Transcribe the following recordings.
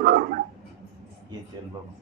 येतील बाबा.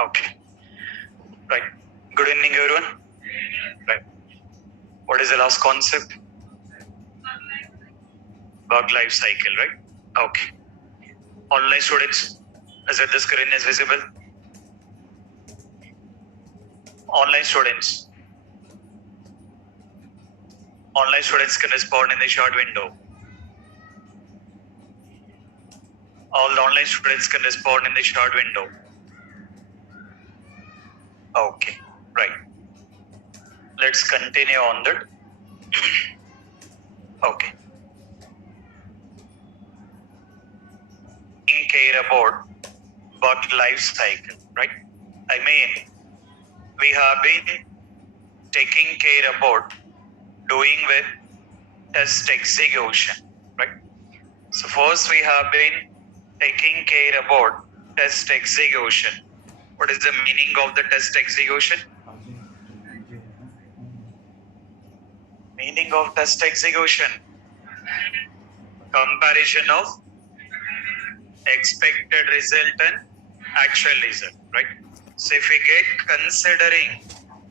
Okay. Right. Good evening, everyone. Right. What is the last concept? Bug life cycle, right? Okay. Online students, as if the screen is visible. Online students. Online students can respond in the short window. All the online students can respond in the short window. Okay. Right. Let's continue on that. Okay. Care about bug life cycle, right? I mean, we have been taking care about doing with test execution, right? So first we have been taking care about test execution. What is the meaning of the test execution? Meaning of test execution. Comparison of expected result and actual result, right? So if we get considering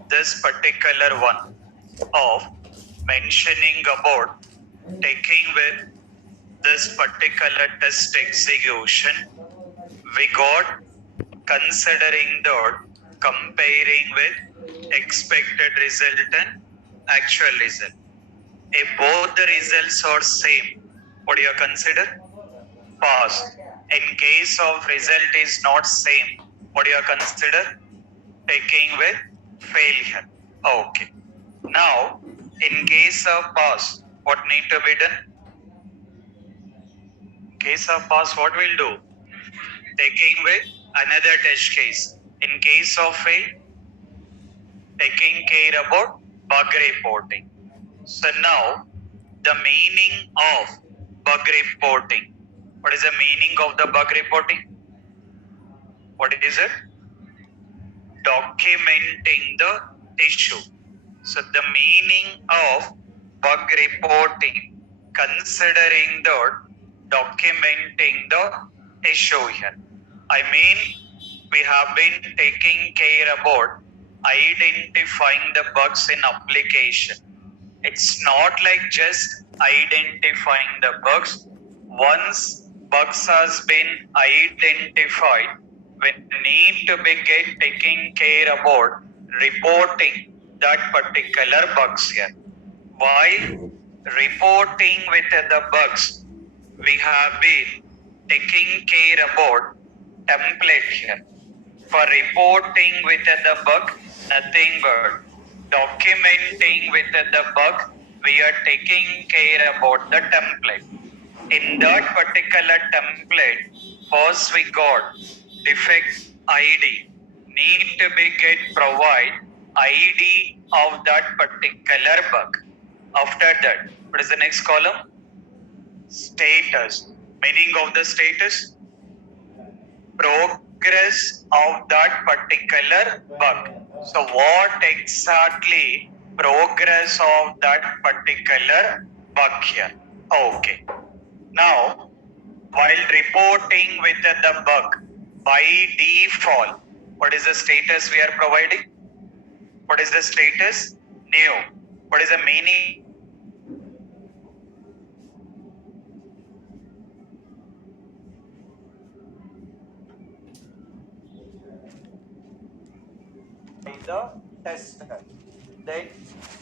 this particular one of mentioning about taking with this particular test execution, we got considering the comparing with expected result and actual result. If both the results are same, what do you consider? Pass. In case of result is not same, what do you consider? Taking with failure. Okay. Now, in case of pass, what need to be done? In case of pass, what we'll do? Taking with another test case. In case of fail, taking care about bug reporting. So now, the meaning of bug reporting. What is the meaning of the bug reporting? What is it? Documenting the issue. So the meaning of bug reporting, considering the documenting the issue here. I mean, we have been taking care about identifying the bugs in application. It's not like just identifying the bugs. Once bugs has been identified, we need to be taking care about reporting that particular bugs here. While reporting with the bugs, we have been taking care about template here. For reporting with the bug, nothing but documenting with the bug, we are taking care about the template. In that particular template, first we got defect ID. Need to be provide ID of that particular bug. After that, what is the next column? Status. Meaning of the status? Progress of that particular bug. So what exactly progress of that particular bug here? Okay. Now, while reporting with the bug, by default, what is the status we are providing? What is the status? New. What is the meaning? The tester. Then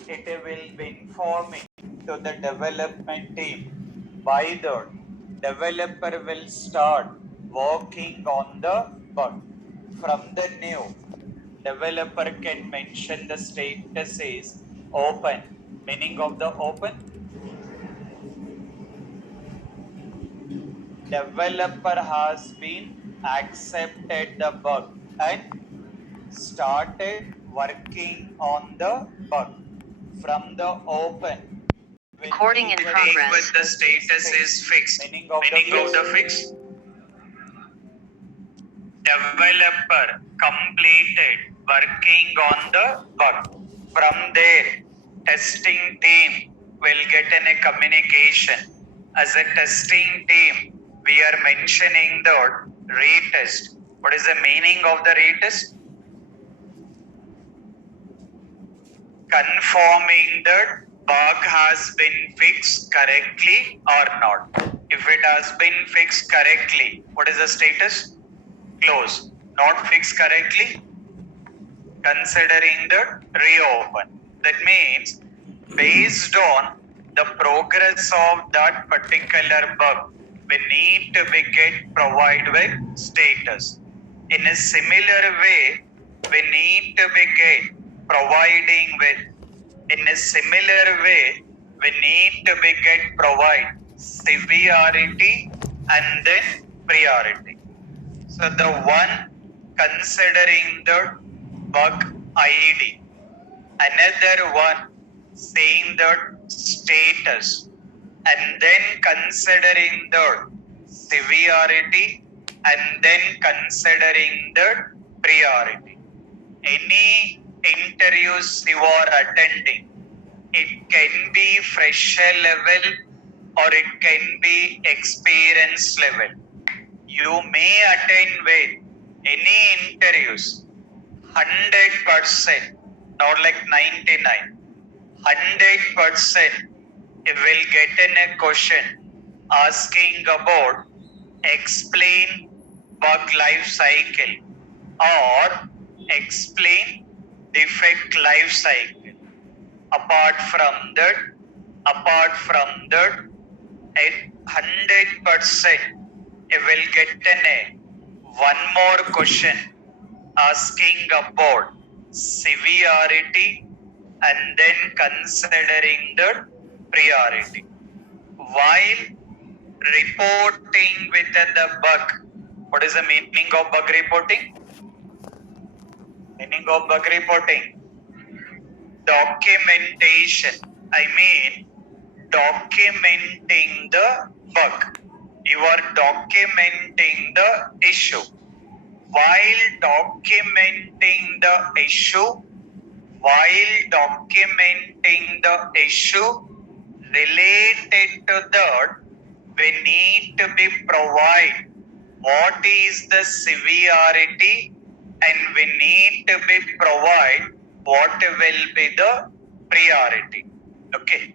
it will be informing to the development team. By the developer will start working on the bug. From the new, developer can mention the status is open. Meaning of the open? Developer has been accepted the bug and started working on the bug. From the open, Recording in progress. when the status is fixed. Meaning of the fix? Developer completed working on the bug. From there, testing team will get in a communication. As a testing team, we are mentioning the retest. What is the meaning of the retest? Confirming that bug has been fixed correctly or not. If it has been fixed correctly, what is the status? Close. Not fixed correctly, considering the reopen. That means based on the progress of that particular bug, we need to be get provide with status. In a similar way, we need to be get providing with. In a similar way, we need to be get provide severity and then priority. So the one considering the bug ID, another one saying the status, and then considering the severity, and then considering the priority. Any interviews you are attending, it can be fresher level or it can be experience level. You may attend with any interviews 100%, not like 99. 100% you will get in a question asking about explain bug life cycle or explain defect life cycle. Apart from that, at 100% you will get in one more question asking about severity and then considering the priority. While reporting with the bug, what is the meaning of bug reporting? Meaning of bug reporting? Documentation. I mean, documenting the bug. You are documenting the issue. While documenting the issue, related to that, we need to be provide what is the severity and we need to be provide what will be the priority. Okay.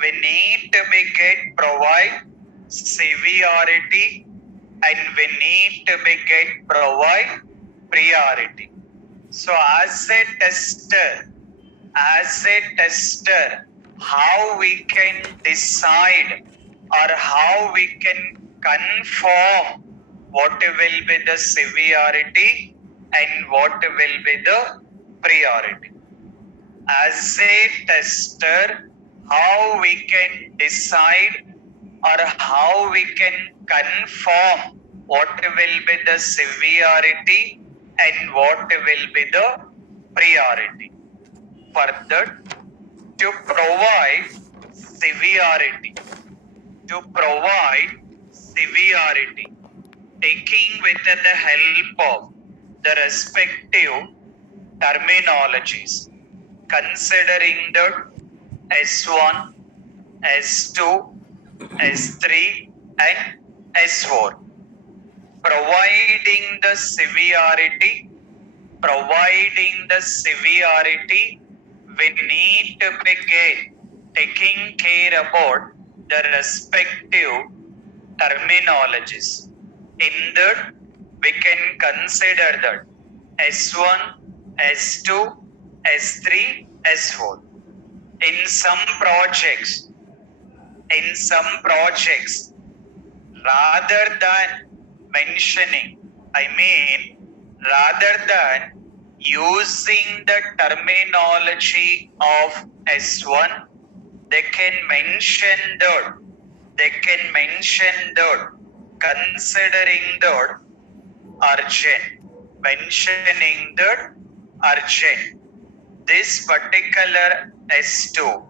We need to be get provide severity and we need to be get provide priority. So as a tester, how we can decide or how we can confirm what will be the severity and what will be the priority. As a tester, how we can decide or how we can confirm what will be the severity and what will be the priority. Further, to provide severity, taking with the help of the respective terminologies, considering the S1, S2, S3 and S4, providing the severity providing the severity, we need to begin taking care about the respective terminologies. In that, we can consider that S1, S2, S3, S4. In some projects, rather than mentioning, rather than using the terminology of S1, they can mention that considering that urgent, mentioning that urgent. This particular S2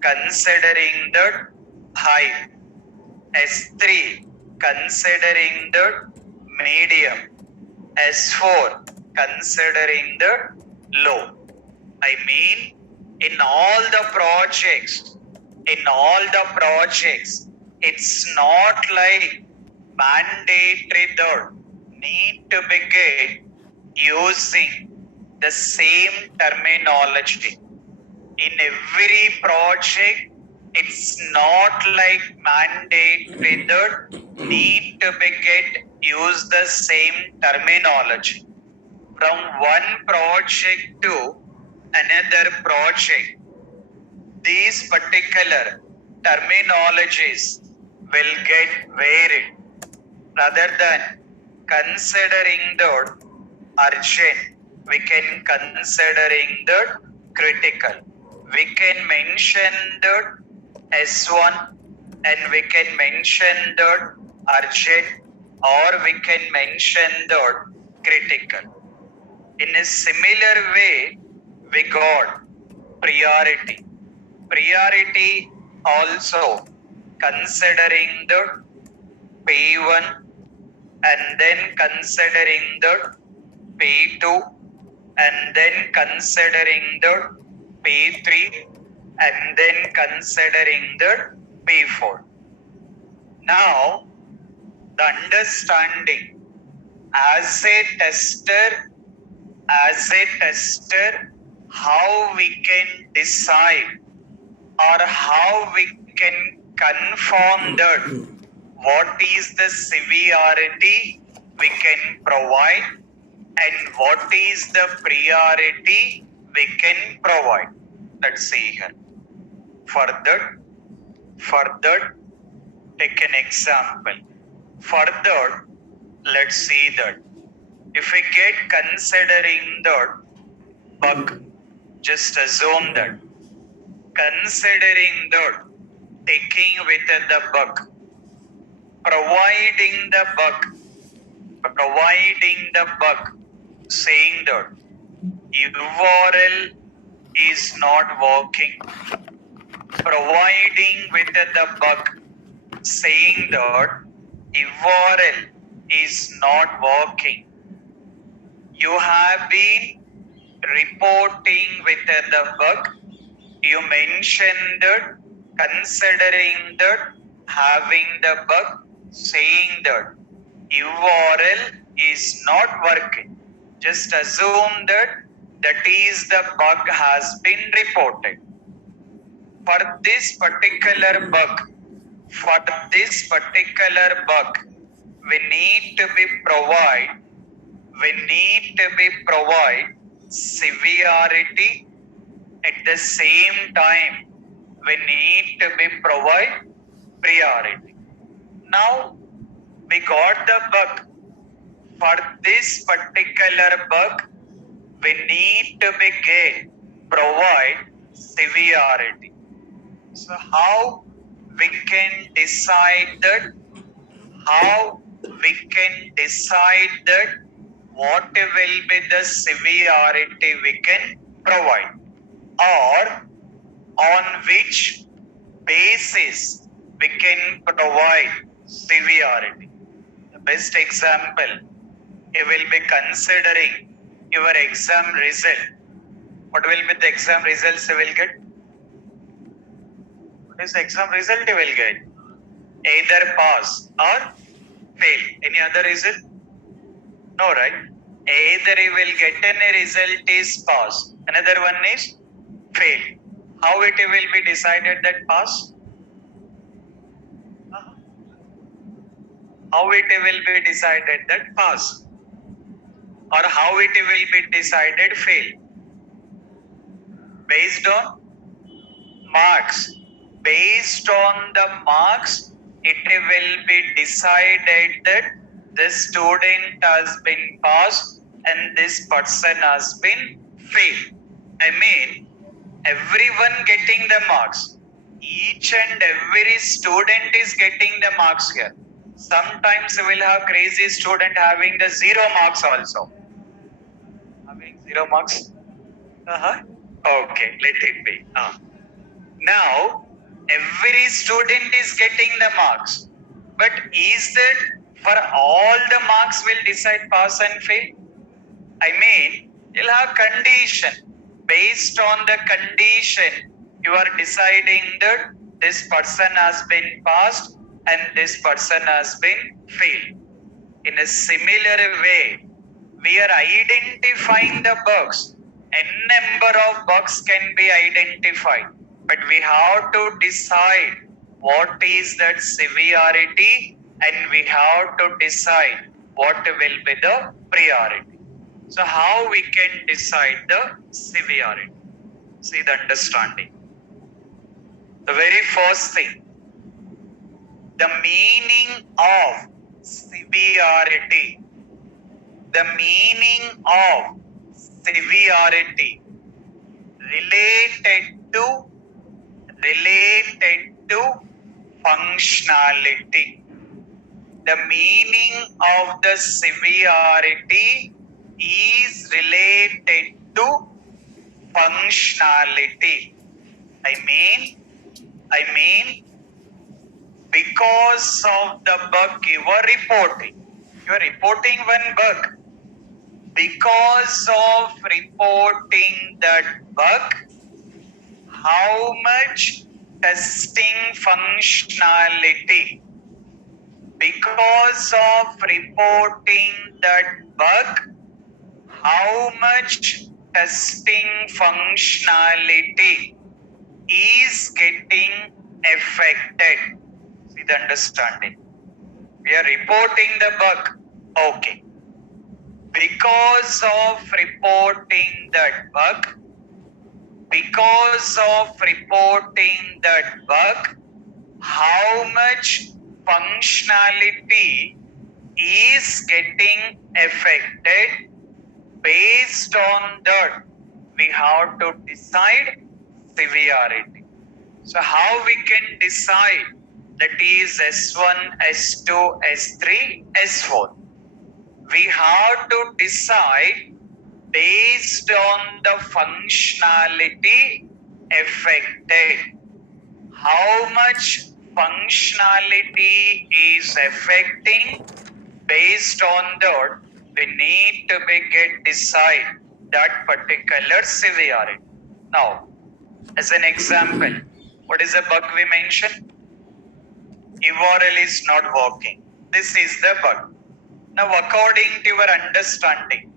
considering that high, S3 considering the medium, S4 considering the low. In all the projects, it's not like mandatory that need to begin using the same terminology. In every project, it's not like mandatory that need to use the same terminology. From one project to another project, these particular terminologies will get varied. Rather than considering the urgent, we can considering the critical. We can mention the S1 and we can mention the urgent, or we can mention the critical. In a similar way, we got priority. Priority also considering the P1 and then considering the P2 and then considering the P3 and then considering the P4. Now, the understanding as a tester, how we can decide or how we can confirm that what is the severity we can provide and what is the priority we can provide. Let's see here. For that, take an example. For that, let's see that. If we get considering that bug, just assume that. Considering that, taking with the bug, providing the bug, saying that URL is not working. Providing with the bug, saying that URL is not working. You have been reporting with the bug. You mentioned that considering that having the bug, saying that URL is not working. Just assume that is the bug has been reported. For this particular bug, we need to provide severity. At the same time, we need to provide priority. Now, we got the bug. For this particular bug, we need to provide severity. So how we can decide that? What will be the severity we can provide, or on which basis we can provide severity. The best example, you will be considering your exam result. What will be the exam results you will get? What is the exam result you will get? Either pass or fail. Any other reason? No, right? Either you will get any result is pass. Another one is fail. How it will be decided that pass? How it will be decided that pass? Or how it will be decided fail? Based on marks. Based on the marks, it will be decided that this student has been passed and this person has been failed. I mean, everyone getting the marks. Each and every student is getting the marks here. Sometimes we will have crazy student having the 0 marks also. Having 0 marks? Okay, let it be. Now, every student is getting the marks. But is that for all the marks will decide pass and fail? I mean, you'll have condition. Based on the condition, you are deciding that this person has been passed and this person has been failed. In a similar way, we are identifying the bugs. N number of bugs can be identified, but we have to decide what is that severity and we have to decide what will be the priority. So how we can decide the severity? See the understanding. The very first thing, the meaning of severity. The meaning of severity related to functionality. The meaning of the severity is related to functionality. I mean, because of the bug you are reporting. You are reporting one bug. Because of reporting that bug, how much testing functionality? Because of reporting that bug, how much testing functionality is getting affected? See the understanding. We are reporting the bug. Okay. Because of reporting that bug, how much functionality is getting affected? Based on that, we have to decide severity. So how we can decide that is S1, S2, S3, S4? We have to decide based on the functionality affected. How much functionality is affecting? Based on that, we need to decide that particular severity. Now, as an example, what is the bug we mentioned? URL is not working. This is the bug. Now, according to your understanding,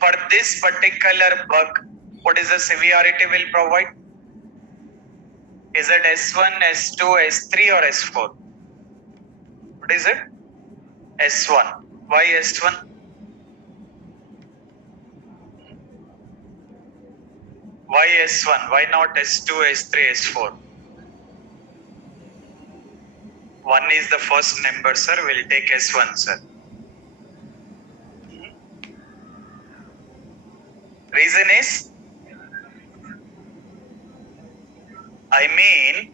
for this particular bug, what is the severity will provide? Is it S1, S2, S3 or S4? What is it? S1. Why S1? Why S1? Why not S2, S3, S4? 1 is the first number, sir. We'll take S1, sir. Reason is, in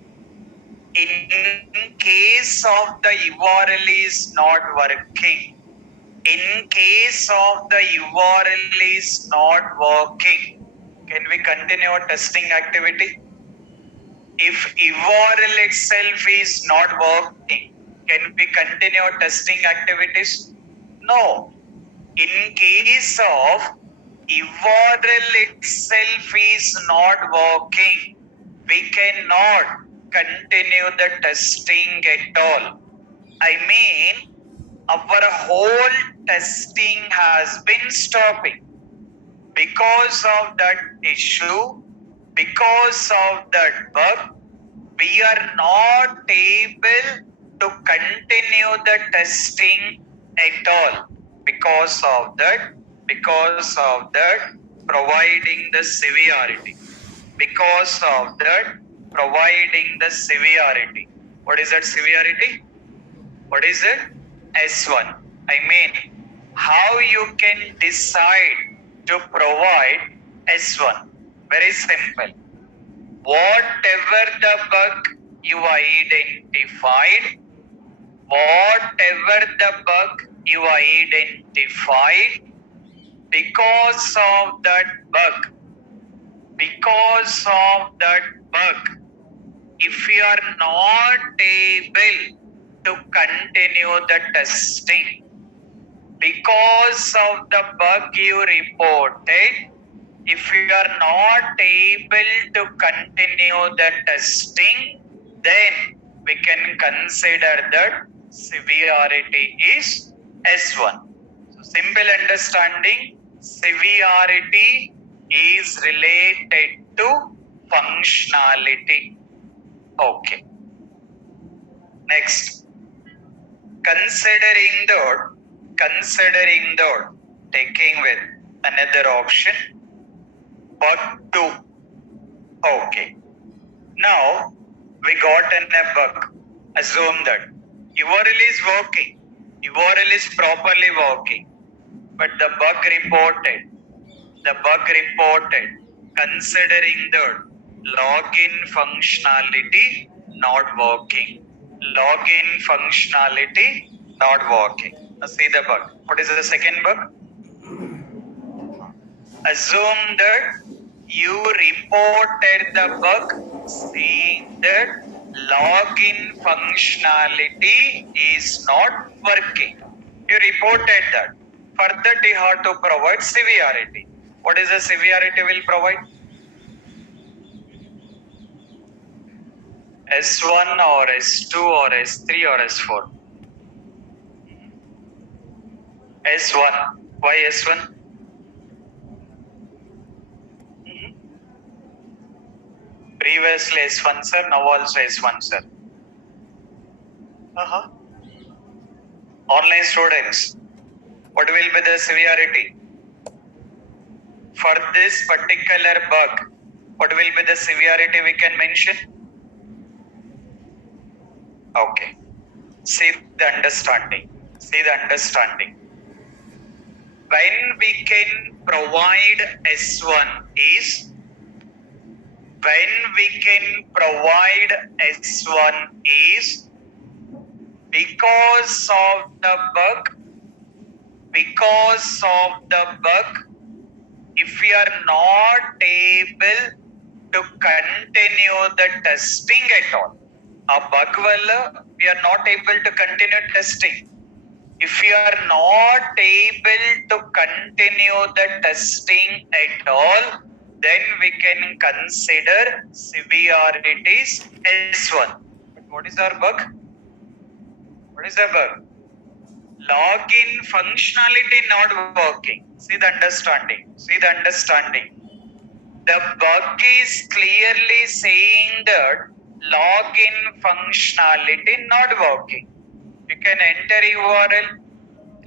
case of the URL is not working, can we continue our testing activity? If URL itself is not working, can we continue our testing activities? No. In case of URL itself is not working, we cannot continue the testing at all. our whole testing has been stopping because of that issue, because of that bug. We are not able to continue the testing at all because of that providing the severity, because of that providing the severity. What is that severity? What is it? S1. I mean, how you can decide to provide S1? Very simple. Whatever the bug you identified, because of that bug, if you are not able to continue the testing, because of the bug you reported, if you are not able to continue the testing, then we can consider that severity is S1. So simple understanding, severity is related to functionality. Okay. Next, considering the taking with another option, bug 2. Okay. Now we got a bug. Assume that URL is working. URL is properly working. But the bug reported, considering the login functionality not working. Now see the bug. What is the second bug? Assume that you reported the bug saying that login functionality is not working. You reported that. For that you have to provide severity. What is the severity will provide? S1 or S2 or S3 or S4? S1. Why S1? Previously S1 sir, now also S1 sir. Online students, what will be the severity? For this particular bug, what will be the severity we can mention? Okay. See the understanding. When we can provide S1 is because of the bug, if we are not able to continue the testing at all. A bug valla we are not able to continue testing. If we are not able to continue the testing at all, then we can consider severities S1. But what is our bug? Login functionality not working. See the understanding. The bug is clearly saying that login functionality not working. You can enter URL,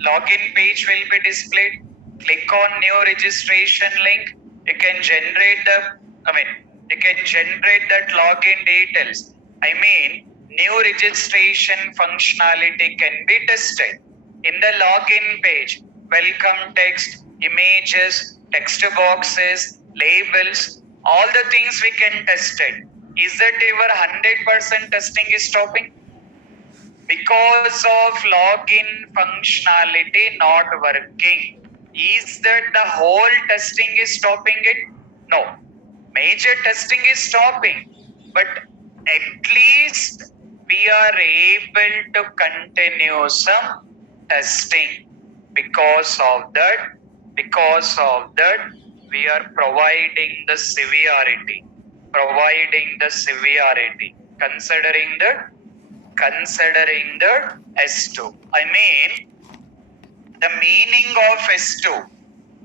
login page will be displayed. Click on new registration link. You can generate that login details. New registration functionality can be tested. In the login page, welcome text, images, text boxes, labels, all the things we can test it. Is that ever 100% testing is stopping? Because of login functionality not working. Is that the whole testing is stopping it? No. Major testing is stopping. But at least we are able to continue some testing. Because of that, we are providing the severity. Considering the S2. The meaning of S2,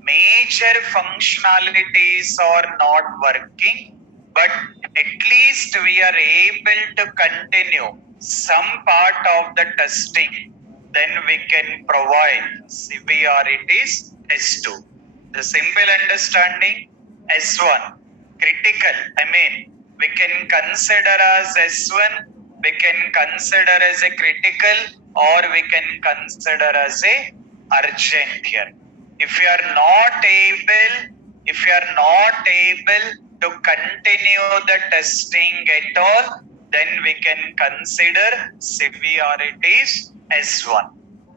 major functionalities are not working, but at least we are able to continue some part of the testing. Then we can provide severities S2. The simple understanding, S1, critical. We can consider as S1, we can consider as a critical, or we can consider as a urgent here. If you are not able to continue the testing at all, then we can consider severities S1.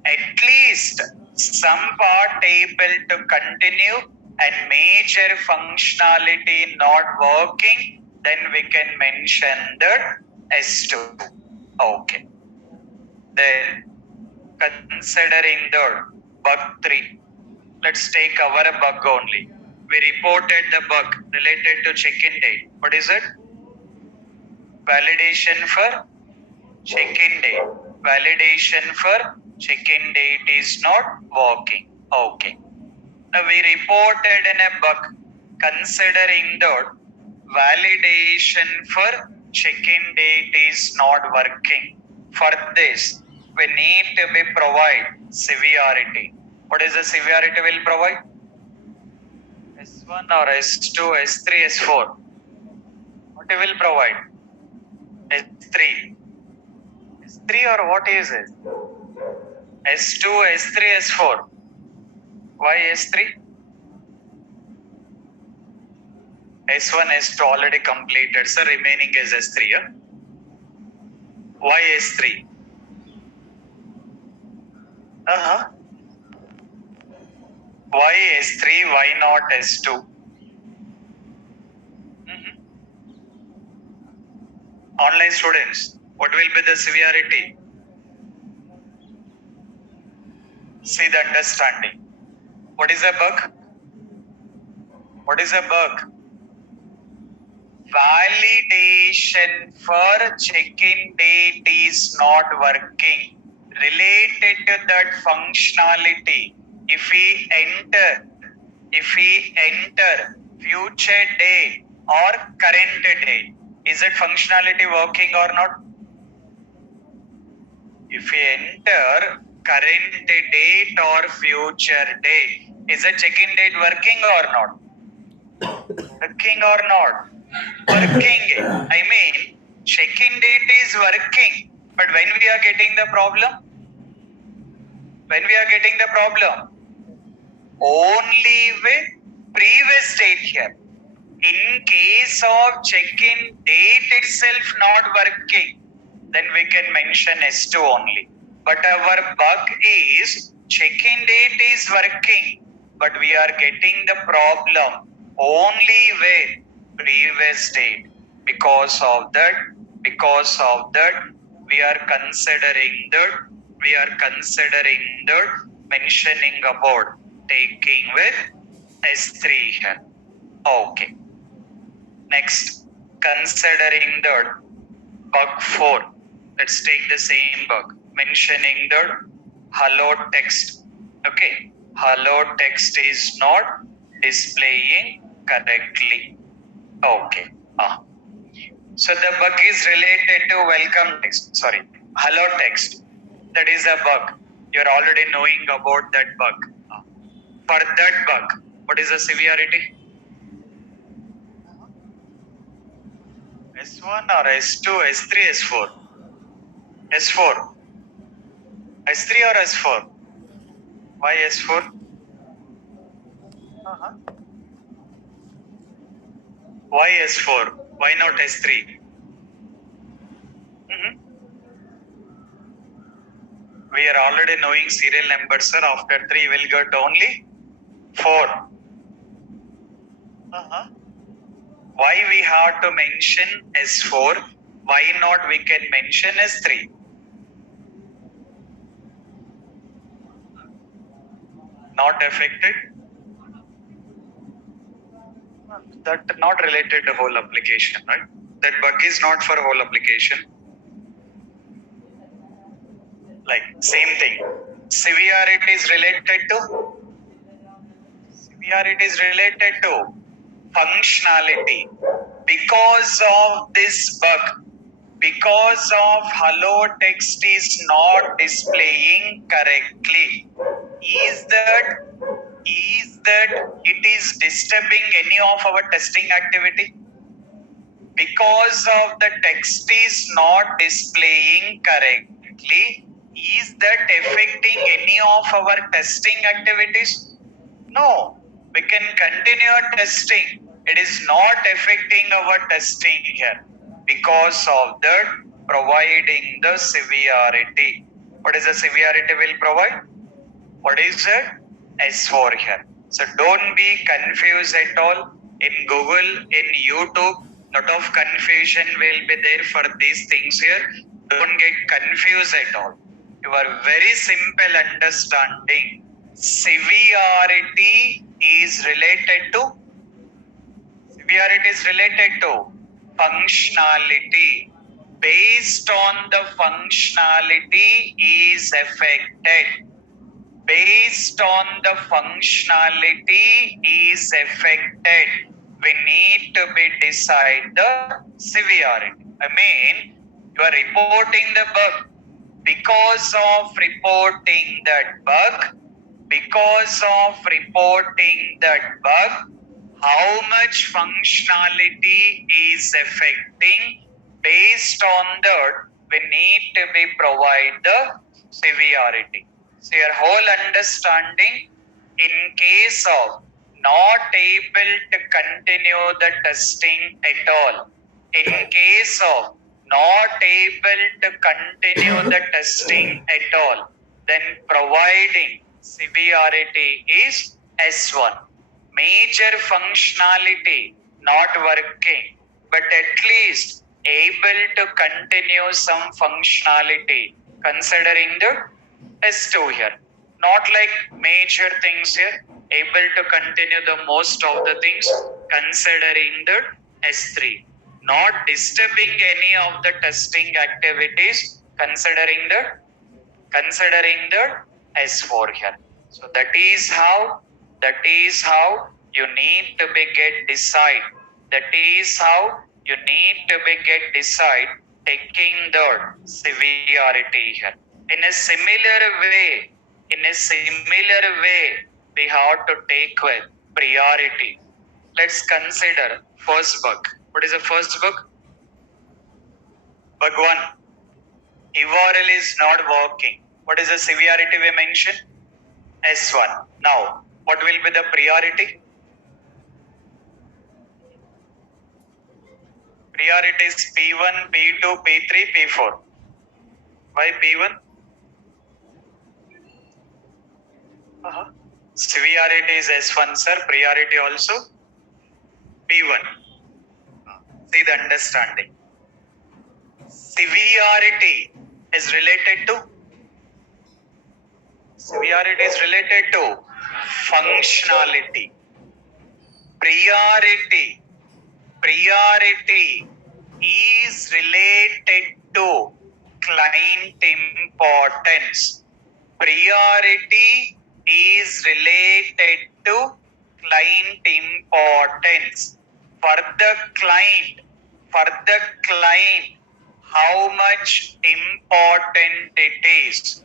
At least some part able to continue and major functionality not working, then we can mention that S2. Okay. Then considering the bug 3, let's take our bug only. We reported the bug related to check-in date. What is it? Validation for check-in date. Validation for check-in date is not working. Okay. Now we reported in a bug considering that validation for check-in date is not working. For this, we need to be provide severity. What is the severity we'll provide? S1 or S2, S3, S4? What we will provide? S3. S3 or what is it? S2, S3, S4. Why S3? S1, S2 already completed, so remaining is S3. Yeah? Why S3? Why S3? Why not S2? Online students, what will be the severity? See the understanding. What is a bug? What is a bug? Validation for check-in date is not working. Related to that functionality, if we enter future date or current date, is it functionality working or not? If we enter current date or future date, is the check-in date working or not? Working or not? Working. Check-in date is working, but when we are getting the problem? When we are getting the problem? Only with previous date here. In case of check-in date itself not working, then we can mention S2 only. But our bug is check-in date is working, but we are getting the problem only with previous date. Because of that, we are considering that mentioning about taking with S3 here. Okay. Next, considering the bug 4. Let's take the same bug. Mentioning the hello text. Okay. Hello text is not displaying correctly. Okay. So the bug is related to welcome text. Sorry. Hello text. That is a bug. You're already knowing about that bug. For that bug, what is the severity? S1 or S2, S3, S4? S4. S3 or S4? Why S4? Why S4? Why not S3? We are already knowing serial numbers, sir. After 3 we'll get only 4. Why we have to mention S4? Why not we can mention S3? Not affected? That not related to whole application, right? That bug is not for whole application. Like same thing. Severity is related to functionality. Because of this bug, because of hello text is not displaying correctly, is that it is disturbing any of our testing activity? Because of the text is not displaying correctly, is that affecting any of our testing activities? No, we can continue testing. It is not affecting our testing here because of that providing the severity. What is the severity will provide? What is it? S4 here. So don't be confused at all. In Google, in YouTube, lot of confusion will be there for these things here. Don't get confused at all. Your very simple understanding. Severity is related to functionality. Based on the functionality is affected. Based on the functionality is affected, we need to be decide the severity. I mean, you are reporting the bug. Because of reporting that bug, how much functionality is affecting? Based on that, we need to be provide the severity. So your whole understanding, in case of not able to continue the testing at all, in case of not able to continue the testing at all, then providing severity is S1. Major functionality not working, but at least able to continue some functionality considering the S2 here. Not like major things here, able to continue the most of the things considering the S3. Not disturbing any of the testing activities considering the S4 here. So that is how you need to be get decide. That is how you need to be get decide taking the severity here. In a similar way, we have to take with priority. Let's consider first bug. What is the first bug? Bug 1. URL is not working. What is the severity we mentioned? S1. Now, what will be the priority? Priority is P1, P2, P3, P4. Why P1? Severity is S1, sir. Priority also P1. See the understanding. Severity is related to functionality. Priority is related to client importance. Priority is related to client importance. For the client, how much important it is.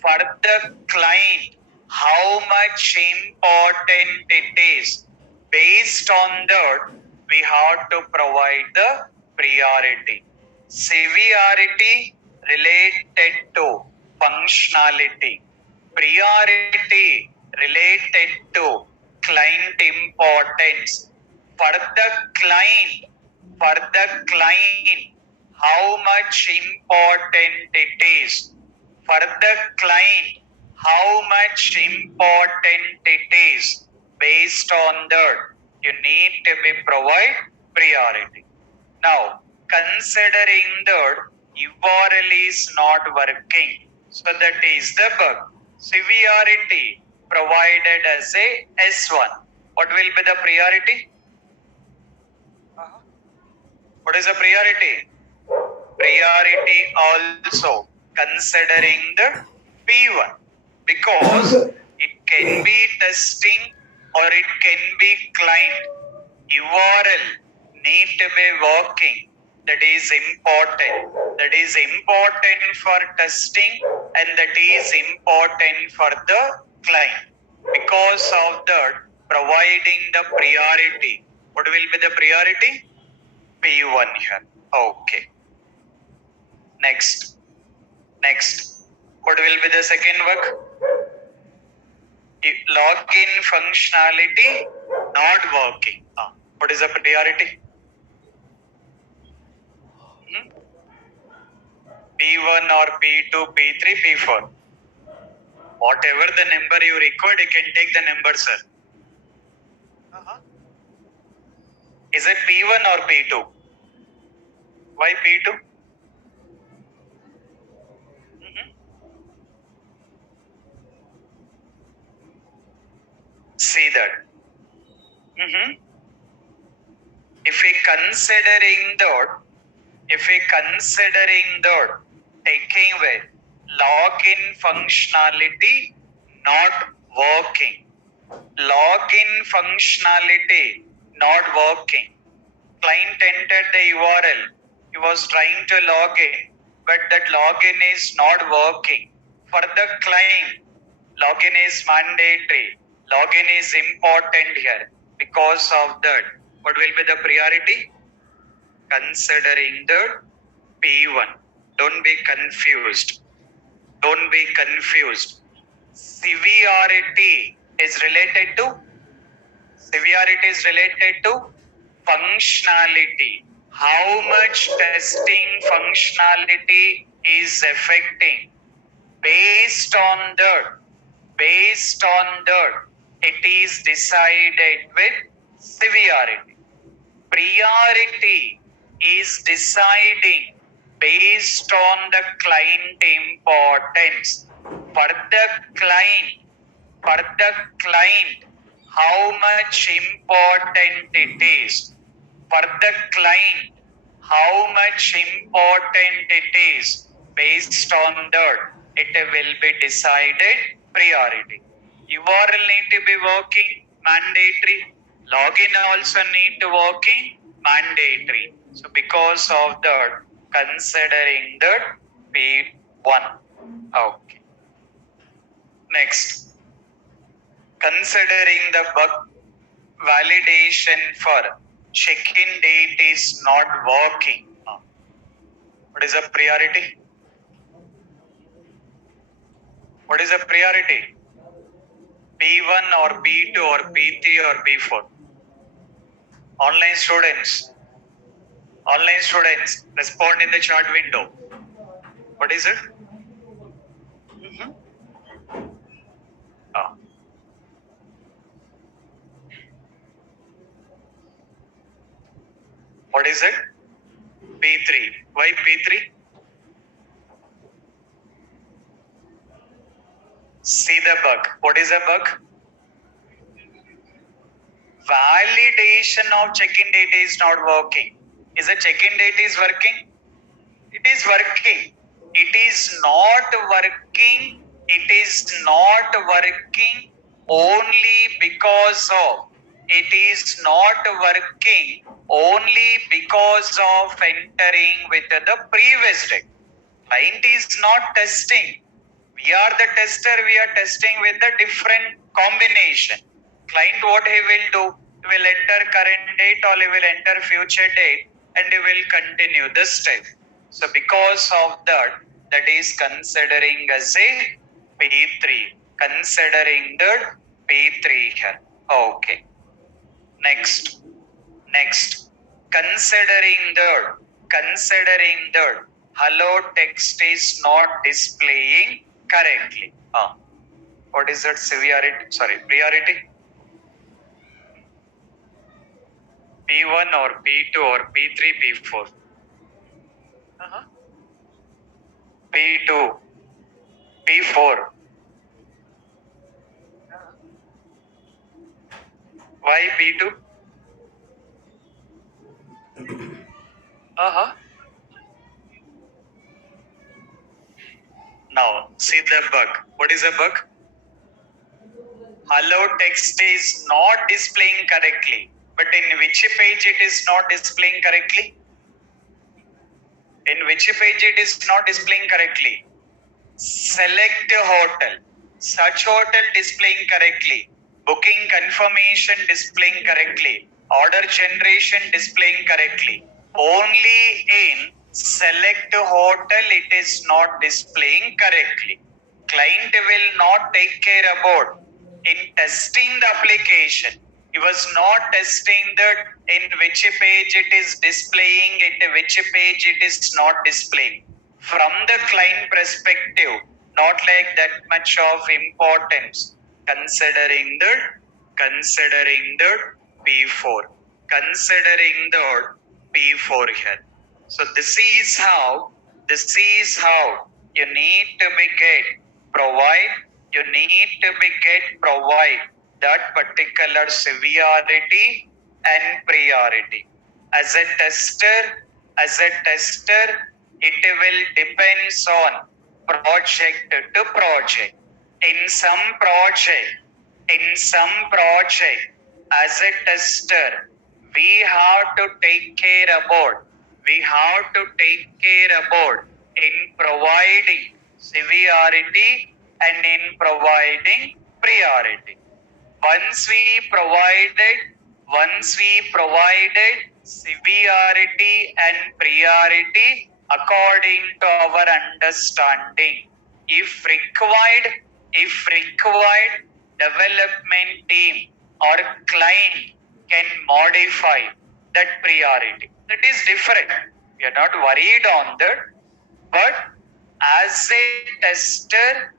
For the client, how much important it is. Based on that, we have to provide the priority. Severity related to functionality. Priority related to client importance. For the client, how much important it is. For the client, how much important it is. Based on that, you need to be provide priority. Now, considering that URL is not working, so that is the bug. Severity provided as a S1. What will be the priority? What is the priority? Priority also considering the P1. because it can be testing or it can be client. URL need to be working. That is important. That is important for testing and that is important for the client. Because of that, providing the priority. What will be the priority? P1 here. Okay. Next. What will be the second work? Login functionality not working. What is the priority? P1 or P2, P3, P4. Whatever the number you record, you can take the number, sir. Is it P1 or P2? Why P2? See that. If we considering that, taking away login functionality not working. Login functionality not working. Client entered the URL. He was trying to log in, but that login is not working. For the client, login is mandatory. Login is important here. Because of that, what will be the priority? Considering the P1. Don't be confused. Don't be confused. Severity is related to functionality. How much testing functionality is affecting? Based on that, it is decided with severity. Priority is deciding based on the client importance. For the client, how much important it is. For the client, how much important it is. Based on that, it will be decided priority. URL need to be working, mandatory. Login also need to working, mandatory. So because of that, considering that P1. Okay. Next, considering the bug validation for check-in date is not working. What is the priority? What is the priority? P1 or P2 or P3 or P4? Online students, respond in the chat window. What is it? Ah. What is it? P3. Why P3? See the bug. What is a bug? Validation of check-in date is not working. Is the check-in date is working? It is working. It is not working. It is not working only because of. It is not working only because of entering with the previous date. Client is not testing. We are the tester. We are testing with the different combination. Client, what he will do? He will enter current date or he will enter future date and he will continue this step. So because of that is considering as a P3. Considering the P3 here. Okay. Next. Considering that hello text is not displaying correctly. What is that severity? Sorry, priority? P1 or P2 or P3, P4? P2, P4. Why P2? Now, see the bug. What is the bug? Hello text is not displaying correctly. But in which page it is not displaying correctly? In which page it is not displaying correctly? Select hotel. Such hotel displaying correctly. Booking confirmation displaying correctly. Order generation displaying correctly. Only in select hotel it is not displaying correctly. Client will not take care about in testing the application. He was not testing that in which page it is displaying it, which page it is not displaying. From the client perspective, not like that much of importance. Considering the P4, considering the P4 here. So this is how you need to be get provide that particular severity and priority. As a tester, it will depends on project to project. In some project, as a tester, we have to take care about in providing severity and in providing priority. Once we provided severity and priority according to our understanding. If required, development team or client can modify that priority. That is different. We are not worried on that. But as a tester,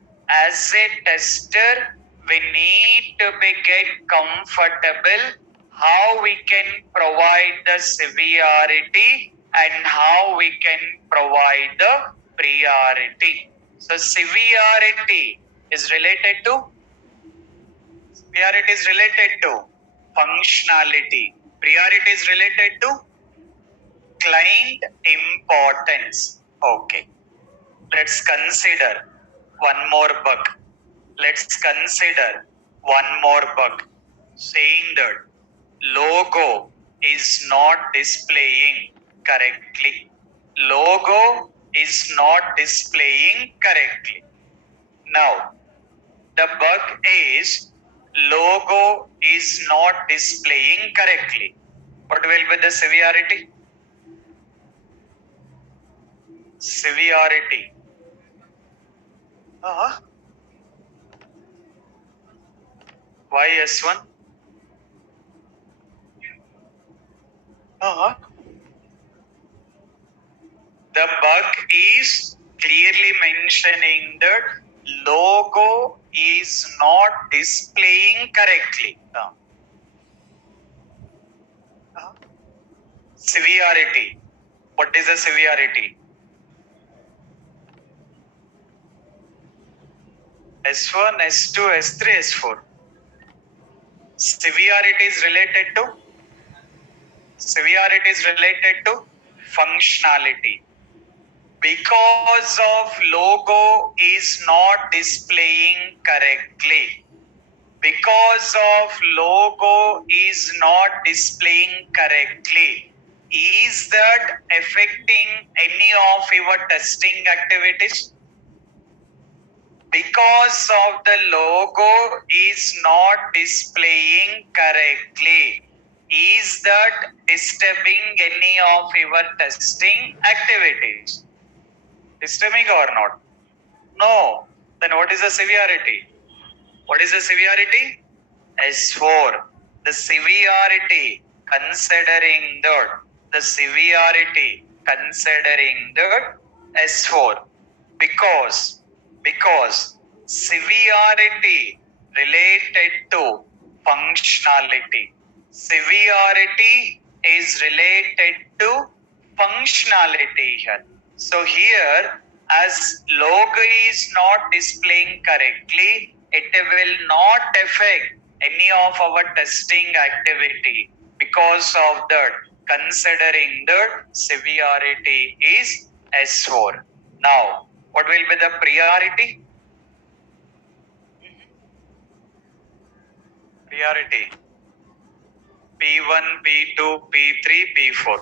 we need to be get comfortable how we can provide the severity and how we can provide the priority. So severity is related to functionality. Priority is related to client importance. Okay. Let's consider one more bug. Saying that logo is not displaying correctly. Now, the bug is logo is not displaying correctly. What will be the severity? Why S1? The bug is clearly mentioning that logo is not displaying correctly. Severity. What is the severity? S1, S2, S3, S4. Severity is related to functionality. Because of logo is not displaying correctly. Is that affecting any of your testing activities? Because of the logo is not displaying correctly. Is that disturbing any of your testing activities? Disturbing or not? No. Then what is the severity? S4. The severity considering the S4. Because severity related to functionality. Severity is related to functionality here. So here, as logo is not displaying correctly, it will not affect any of our testing activity. Because of that, considering the severity is S4. Now, what will be the priority? Priority. P1, P2, P3, P4.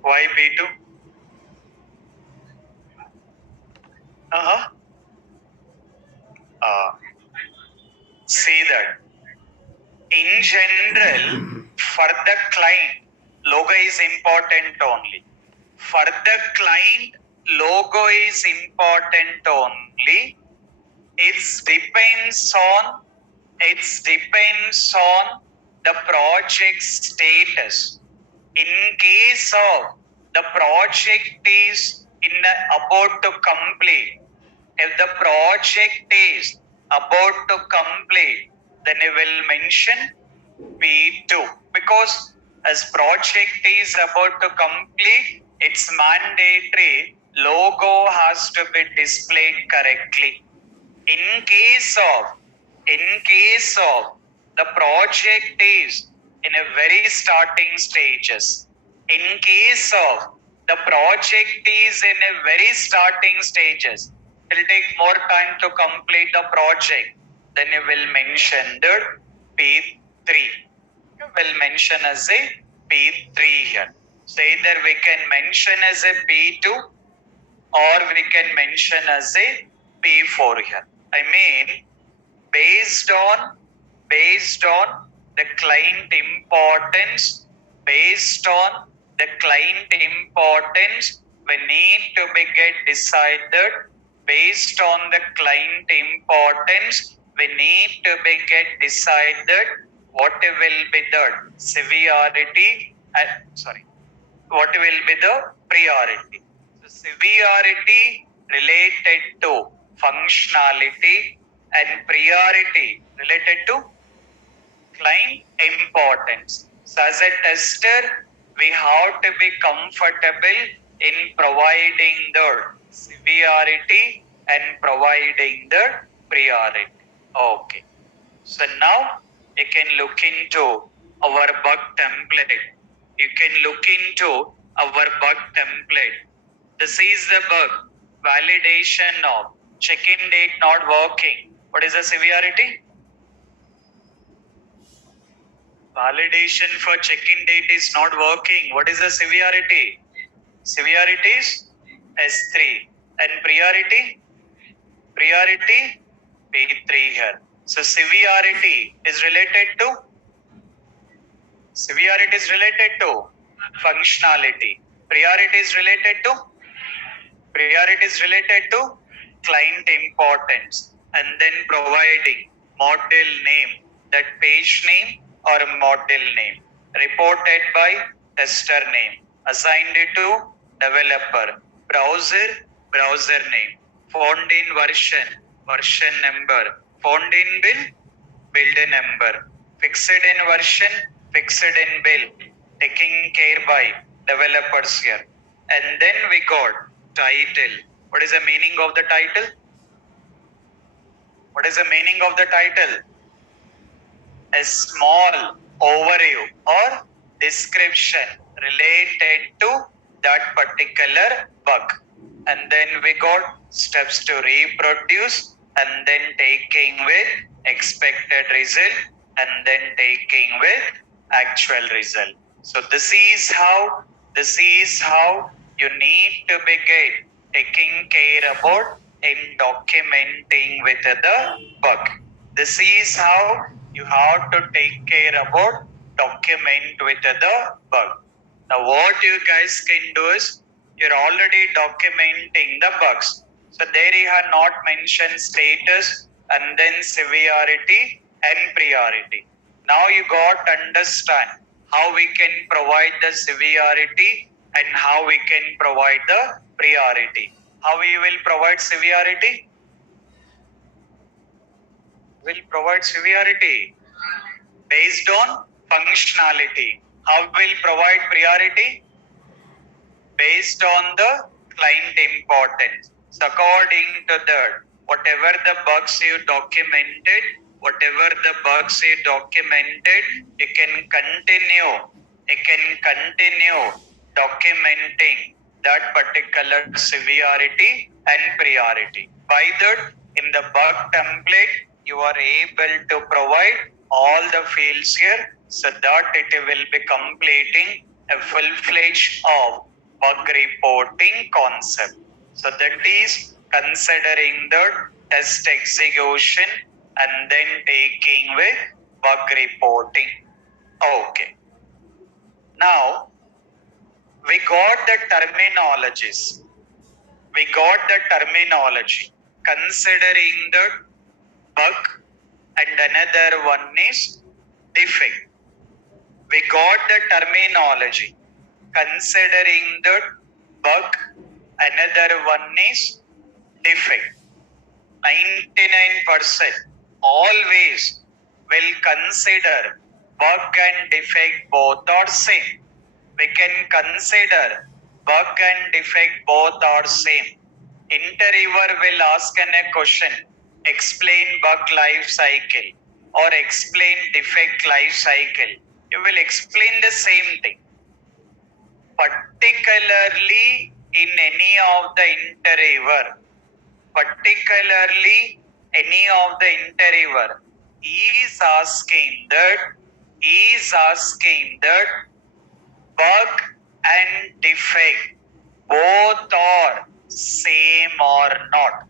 Why P2? See that. In general, for the client, logo is important only. For the client, logo is important only. It depends on the project status. In case of the project is about to complete, if the project is about to complete, then I will mention P2, because as project is about to complete, it's mandatory logo has to be displayed correctly. In case of the project is in a very starting stages, in case of the project is in a very starting stages, it will take more time to complete the project, then you will mention the P3. You will mention as a P3 here. So either we can mention as a P2 or we can mention as a P4 here. I mean, based on the client importance, we need to be get decided. Based on the client importance, we need to be get decided what will be the severity what will be the priority. So severity related to functionality and priority related to client importance. So as a tester, we have to be comfortable in providing the severity and providing the priority. Okay. So now you can look into our bug template. This is the bug. Validation of check-in date not working. What is the severity? Validation for check-in date is not working. What is the severity? Severity is S3. And priority? Priority P3 here. So severity is related to functionality. Priority is related to client importance, and then providing model name, that page name or model name, reported by tester name, assigned to developer, browser name, found in version number, found in build number, fixed in version, fixed in build, taken care by developers here. And then we got title. What is the meaning of the title? A small overview or description related to that particular bug. And then we got steps to reproduce, and then taking with expected result, and then taking with actual result. So this is how you need to begin taking care about in documenting with the bug. This is how you have to take care about document with the bug. Now what you guys can do is, you're already documenting the bugs. So there you have not mentioned status and then severity and priority. Now you got to understand how we can provide the severity and how we can provide the priority. How we will provide severity? Will provide severity based on functionality. How will provide priority? Based on the client importance. So according to that, whatever the bugs you documented, you can continue documenting that particular severity and priority. By that, In the bug template, you are able to provide all the fields here so that it will be completing a full-fledged of bug reporting concept. So that is considering the test execution and then taking with bug reporting. Okay. Now, we got the terminologies. We got the terminology. Considering the bug and another one is defect. We got the terminology. Considering the bug, another one is defect. 99% always will consider bug and defect both are same. We can consider bug and defect both are same. Interviewer will ask a question, explain bug life cycle or explain defect life cycle. You will explain the same thing. Particularly in any of the interviewer, particularly any of the interviewer is asking that bug and defect both are same or not.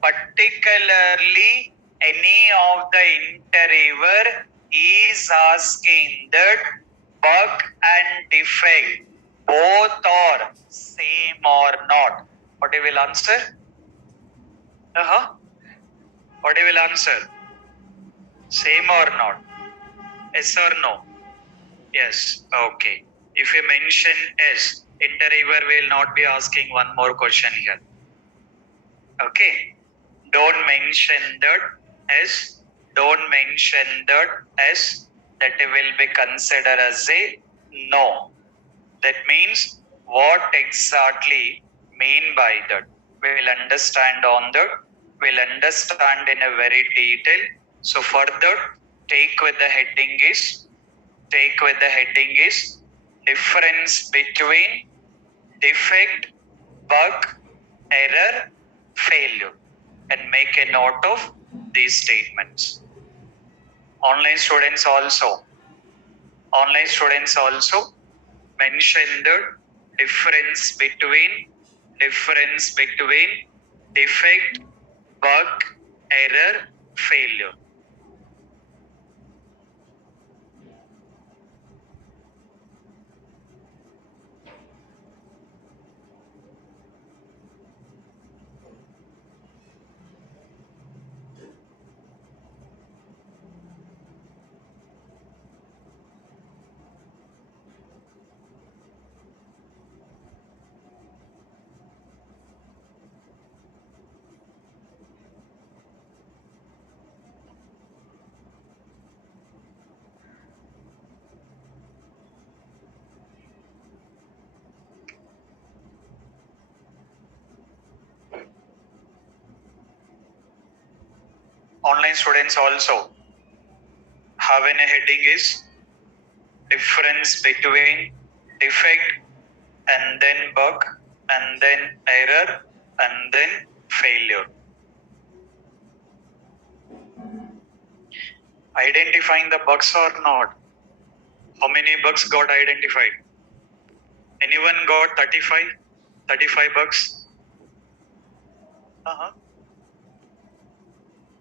Particularly any of the interviewer is asking that bug and defect both are same or not. What you will answer? What you will answer? Same or not? Yes or no? Yes. Okay. If you mention yes, interviewer will not be asking one more question here. Okay. Don't mention that as. Don't mention that as. That will be considered as a no. That means what exactly mean by that? We will understand on that. We'll understand in a very detail. So further, take with the heading is difference between defect, bug, error, failure, and make a note of these statements. Online students also mention the difference between defect, bug, error, failure. Online students also having a heading is difference between defect and then bug and then error and then failure. Identifying the bugs or not? How many bugs got identified? Anyone got 35 bugs?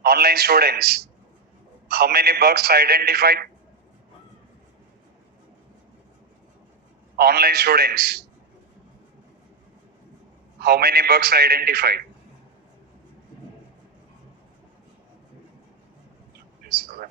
Online students, how many bugs identified? Online students, how many bugs identified? 7.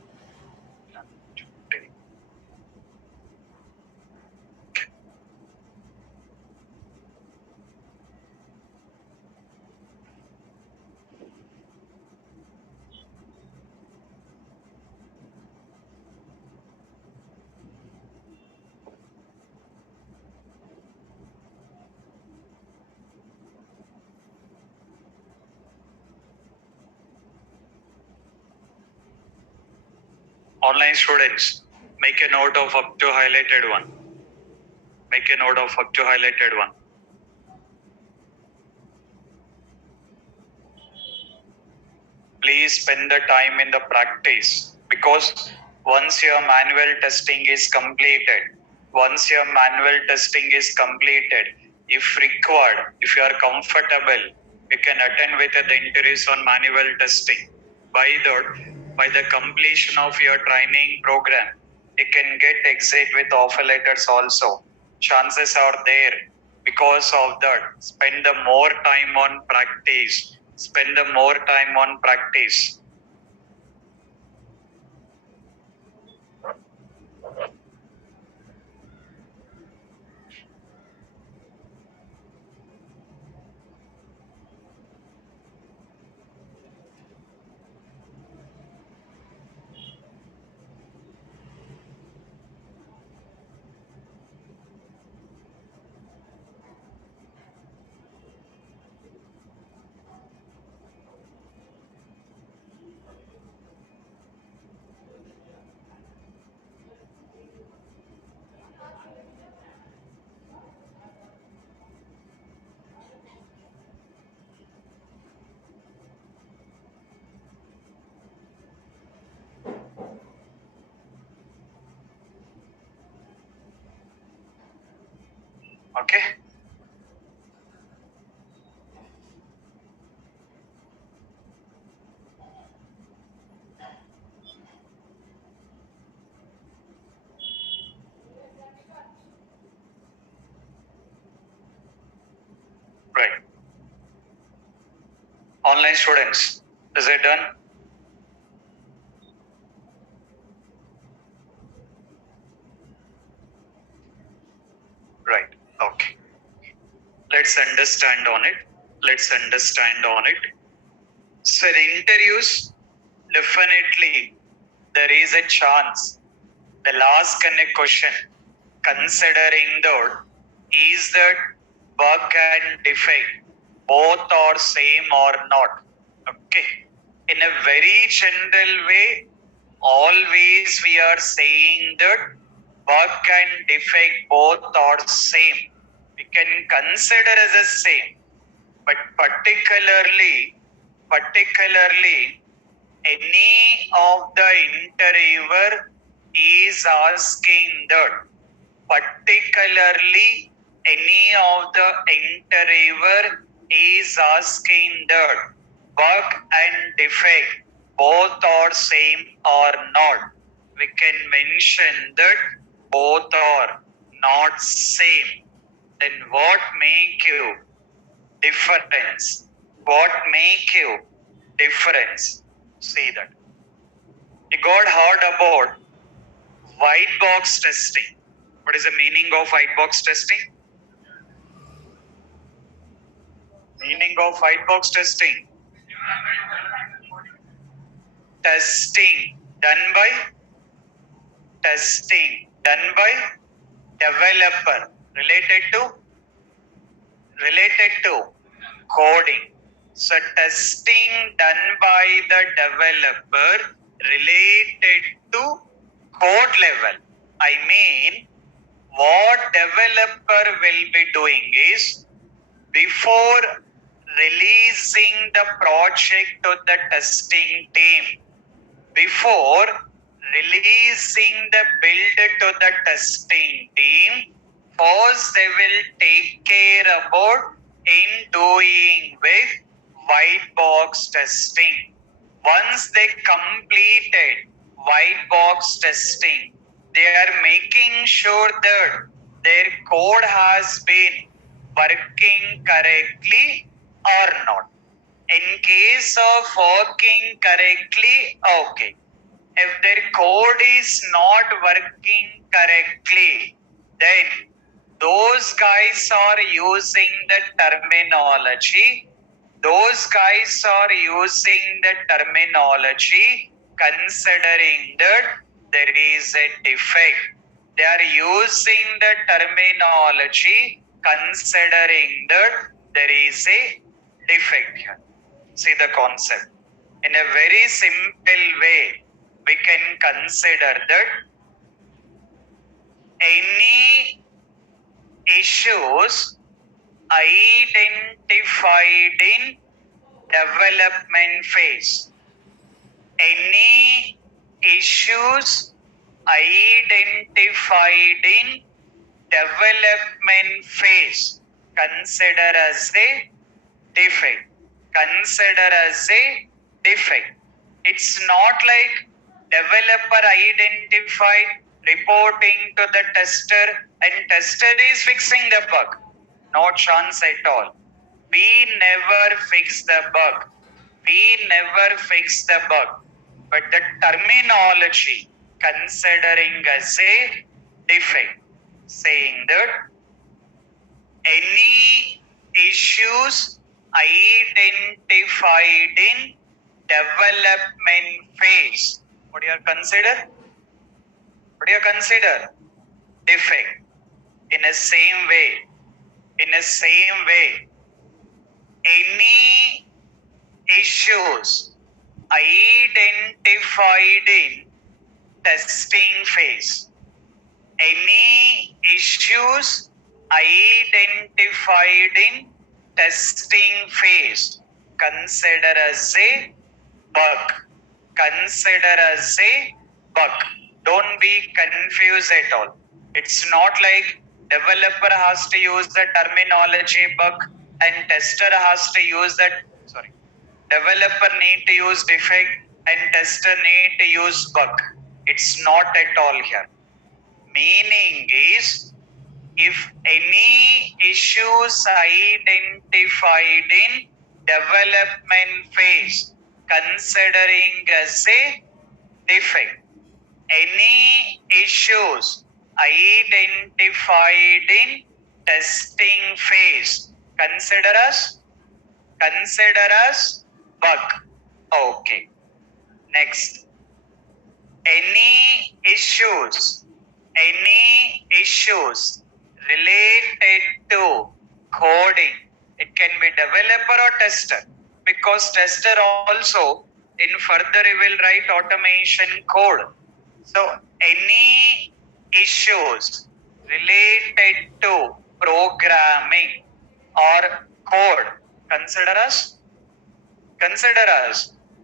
Online students, make a note of up to highlighted one. Make a note of up to highlighted one. please spend the time in the practice, because once your manual testing is completed, if required, if you are comfortable, you can attend with the interviews on manual testing. By the completion of your training program, you can get exit with offer letters also. Chances are there. Because of that, spend the more time on practice. Okay? Right. Online students, is it done? Right. Okay. Let's understand on it. So in interviews, definitely there is a chance they'll ask a question considering that is that bug and defect both are same or not. Okay. In a very general way, always we are saying that bug and defect both are same. We can consider as a same, but particularly any of the interviewer is asking that, particularly any of the interviewer is asking that bug and defect both are same or not. We can mention that both are not same. Then what make you difference? See that. You got heard about white box testing. What is the meaning of white box testing? Meaning of white box testing. Testing done by developer related to coding. So testing done by the developer related to code level. I mean, what developer will be doing is, before releasing the project to the testing team, before releasing the build to the testing team, first they will take care about in doing with white box testing. Once they completed white box testing, they are making sure that their code has been working correctly or not. In case of working correctly, okay. If their code is not working correctly, then those guys are using the terminology. Considering that there is a defect. They are using the terminology considering that there is a defect here. See the concept. In a very simple way, we can consider that any issues identified in development phase, Any issues identified in development phase, consider as a defect. Consider as a defect. It's not like developer identified, reporting to the tester, and tester is fixing the bug. No chance at all. We never fix the bug. We never fix the bug. But the terminology considering as a defect, saying that any issues identified in development phase. What do you consider? What do you consider? Defect. In the same way, any issues identified in testing phase. Any issues identified in testing phase, consider as a bug. Consider as a bug. Don't be confused at all. It's not like developer has to use the terminology bug and tester has to use that. Sorry, developer need to use defect and tester need to use bug. It's not at all here. Meaning is, if any issues identified in development phase, considering as a defect, any issues identified in testing phase, consider as bug. Okay. Next. Any issues related to coding. It can be developer or tester, because tester also in further he will write automation code. So any issues related to programming or code, consider as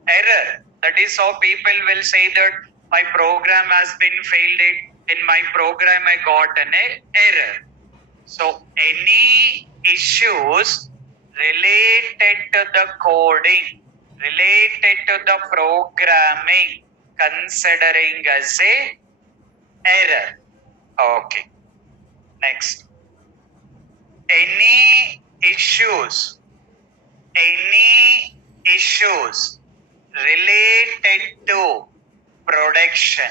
error. That is how people will say that my program has been failed. In my program I got an error. So any issues related to the coding, related to the programming, considering as a error. Okay. Next. Any issues related to production.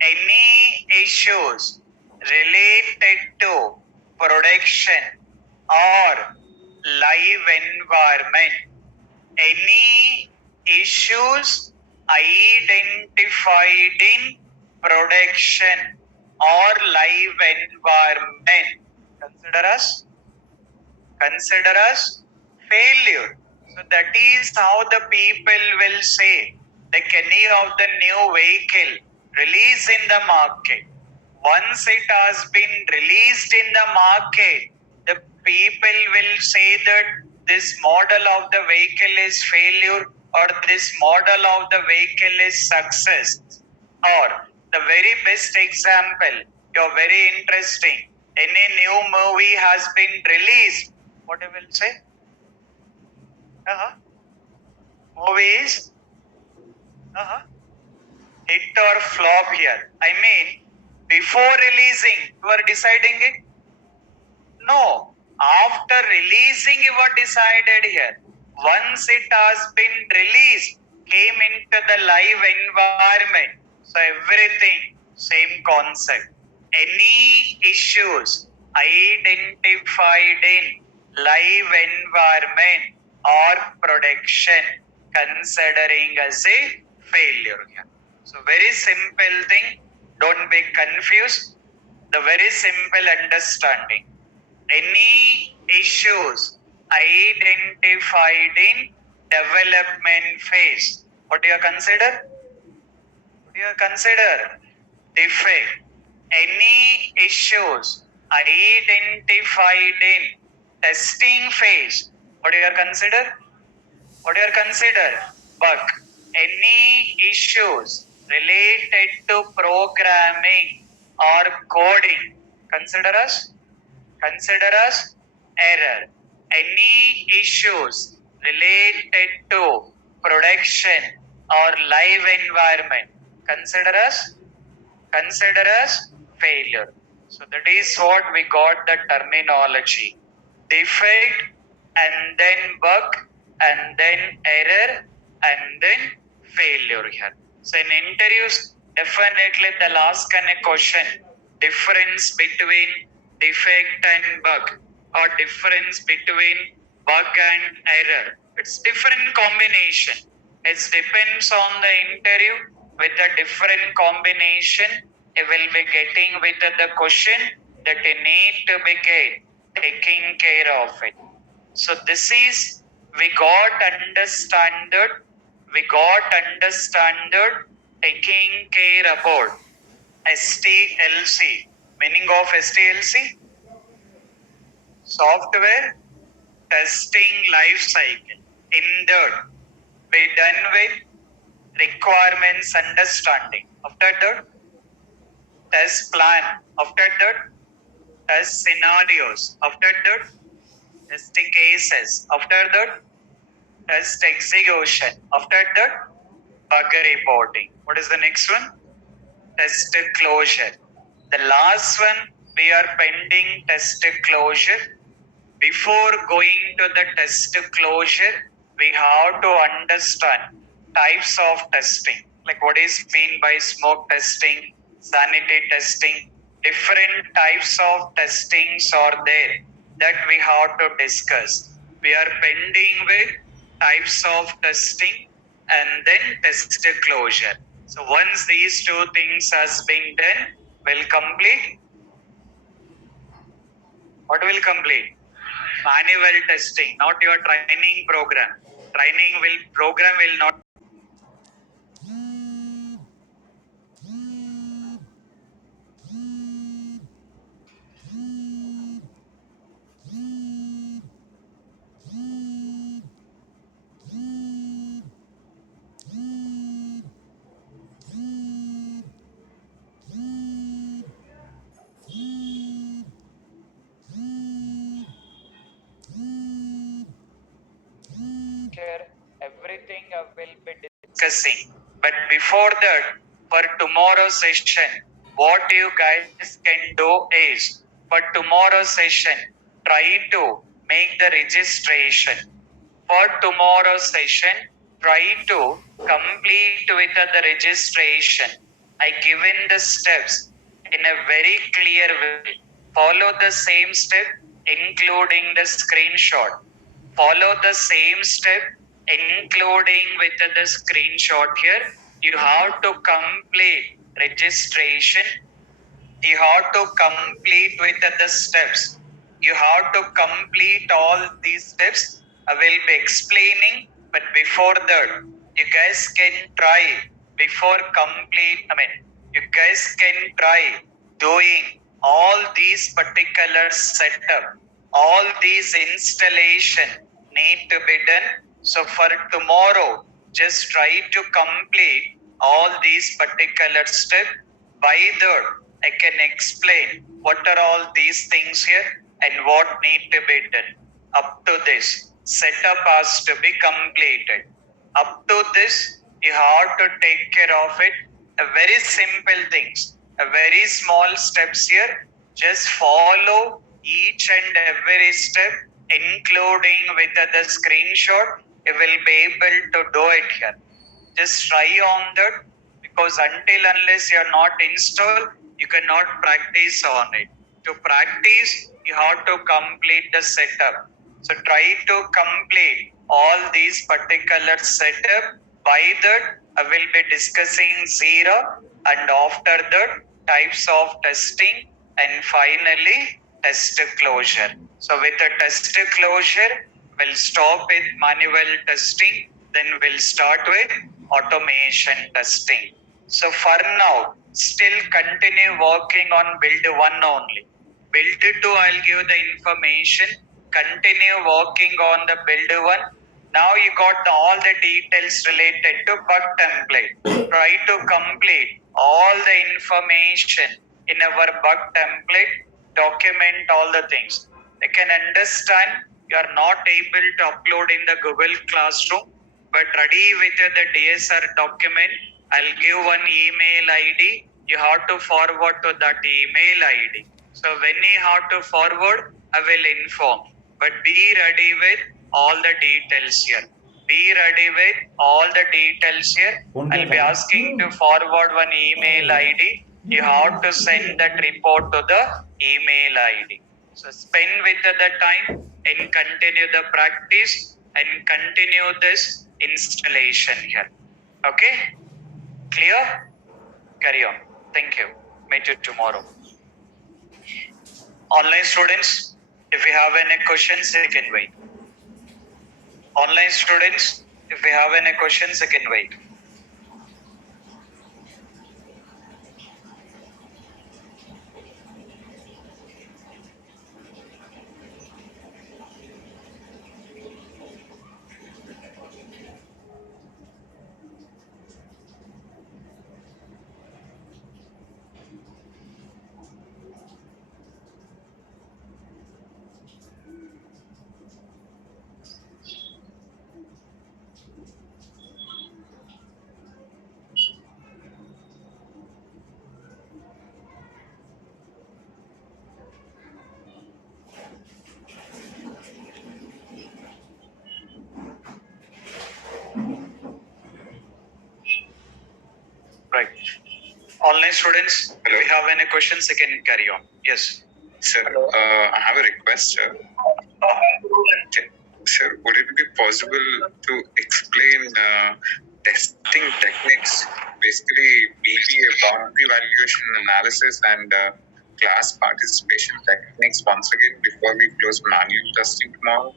Any issues related to production or live environment. Any issues identified in production or live environment, consider as failure. So that is how the people will say, like any of the new vehicle released in the market. Once it has been released in the market, the people will say that this model of the vehicle is failure or this model of the vehicle is success. Or the very best example, you're very interesting. Any new movie has been released. What I will say? Movies hit or flop here. I mean, before releasing, you are deciding it? No. After releasing, you are decided here. Once it has been released, came into the live environment. So everything, same concept. Any issues identified in live environment or production, considering as a failure here. So very simple thing. Don't be confused. The very simple understanding. Any issues identified in development phase. What do you consider? Defect. Any issues identified in testing phase. What do you consider? Bug. any issues related to programming or coding, consider as error. Any issues related to production or live environment, consider as failure. So that is what we got the terminology. Defect and then bug and then error and then failure here. So in interviews, definitely they'll ask a question. Difference between defect and bug or difference between bug and error. It's different combination. It depends on the interview with a different combination. You will be getting with the question that you need to be taking care of it. So this is we got understanded taking care about STLC. Meaning of STLC? Software testing life cycle. In that, we done with requirements understanding. After that, test plan. After that, test scenarios. After that, testing cases. After that, test execution. After that, bug reporting. What is the next one? Test closure. The last one, we are pending test closure. Before going to the test closure, we have to understand types of testing. Like what is mean by smoke testing, sanity testing, different types of testings are there that we have to discuss. We are pending with types of testing and then test closure. So once these two things has been done, will complete. What will complete? Manual testing, not your training program. Program will not. Everything will be discussing. But before that, for tomorrow's session, what you guys can do is, for tomorrow's session, try to make the registration. For tomorrow's session, try to complete with the registration. I given the steps in a very clear way. Follow the same step, including the screenshot. Follow the same step, including with the screenshot here. You have to complete registration. You have to complete with the steps. You have to complete all these steps. I will be explaining, but before that, you guys can try before complete. You guys can try doing all these particular setup, all these installation need to be done. So for tomorrow, just try to complete all these particular steps. By that, I can explain what are all these things here and what need to be done. Up to this, setup has to be completed. Up to this, you have to take care of it. A very simple things, a very small steps here. Just follow each and every step, including with the screenshot. You will be able to do it here. Just try on that, because unless you are not installed, you cannot practice on it. To practice, you have to complete the setup. So try to complete all these particular setup. By that, I will be discussing zero, and after that, types of testing, and finally test closure. So with the test closure, we'll stop with manual testing, then we'll start with automation testing. So for now, still continue working on build 1 only. Build 2, I'll give the information. Continue working on the build 1. Now you got all the details related to bug template. Try to complete all the information in our bug template, document all the things. I can understand you are not able to upload in the Google Classroom, but ready with the DSR document. I'll give one email ID. You have to forward to that email ID. So when you have to forward, I will inform. But be ready with all the details here. Be ready with all the details here. I'll be asking to forward one email ID. You have to send that report to the email ID. So spend with the time and continue the practice and continue this installation here. Okay? Clear? Carry on. Thank you. Meet you tomorrow. Online students, if you have any questions, you can wait. Online students, if you have any questions, you can wait. Right. Online students, if you have any questions, you can carry on. Yes. Sir, I have a request, sir. Sir, would it be possible to explain testing techniques, basically BVA, boundary valuation analysis, and class participation techniques once again before we close manual testing tomorrow?